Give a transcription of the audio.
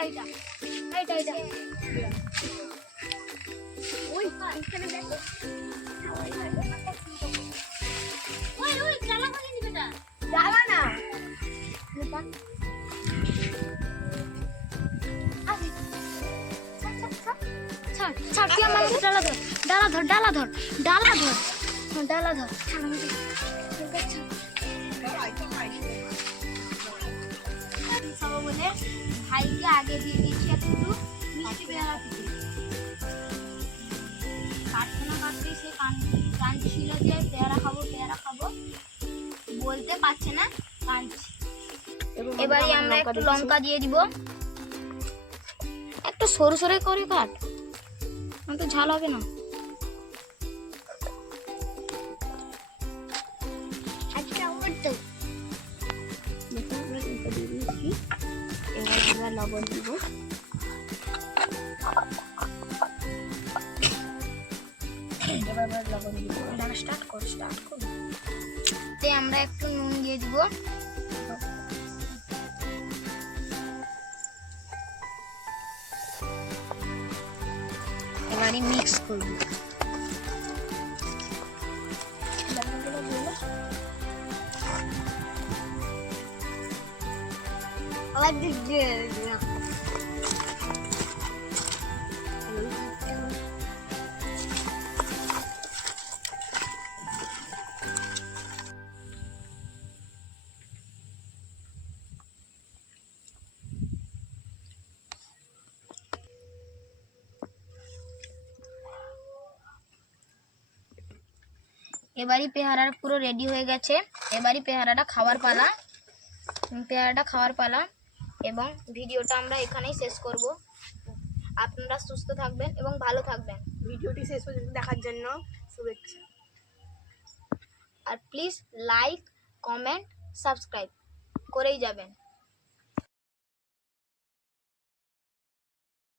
ওই এখানে দেখো ওই জ্বালা করে নিবে না জ্বালা না ছাড় তুই আমার ডালা ধর বলে ভাইকে আগে দিয়ে দিচ্ছি একটু মিষ্টি পেয়ারা থেকে কাটতে না কাটতে সে কাঁদছিল যে পেয়ারা খাবো বলতে পারছে না কাঁদছি। এবারে আমরা একটু লঙ্কা দিয়ে দিব, একটু সরু সরে করে কাট, তো ঝাল হবে না। এবার লবণ দিব, স্টার্ট কর আমরা একটু নুন দিয়ে দিব, এবারে মিক্স করব। এবারে পেয়ারাটা পুরো রেডি হয়ে গেছে। এবারে পেয়ারাটা খাওয়ার পালা এবং ভিডিওটা আমরা এখানেই শেষ করব। আপনারা সুস্থ থাকবেন এবং ভালো থাকবেন। ভিডিওটি শেষ পর্যন্ত দেখার জন্য শুভেচ্ছা। আর প্লিজ লাইক, কমেন্ট, সাবস্ক্রাইব করেই যাবেন।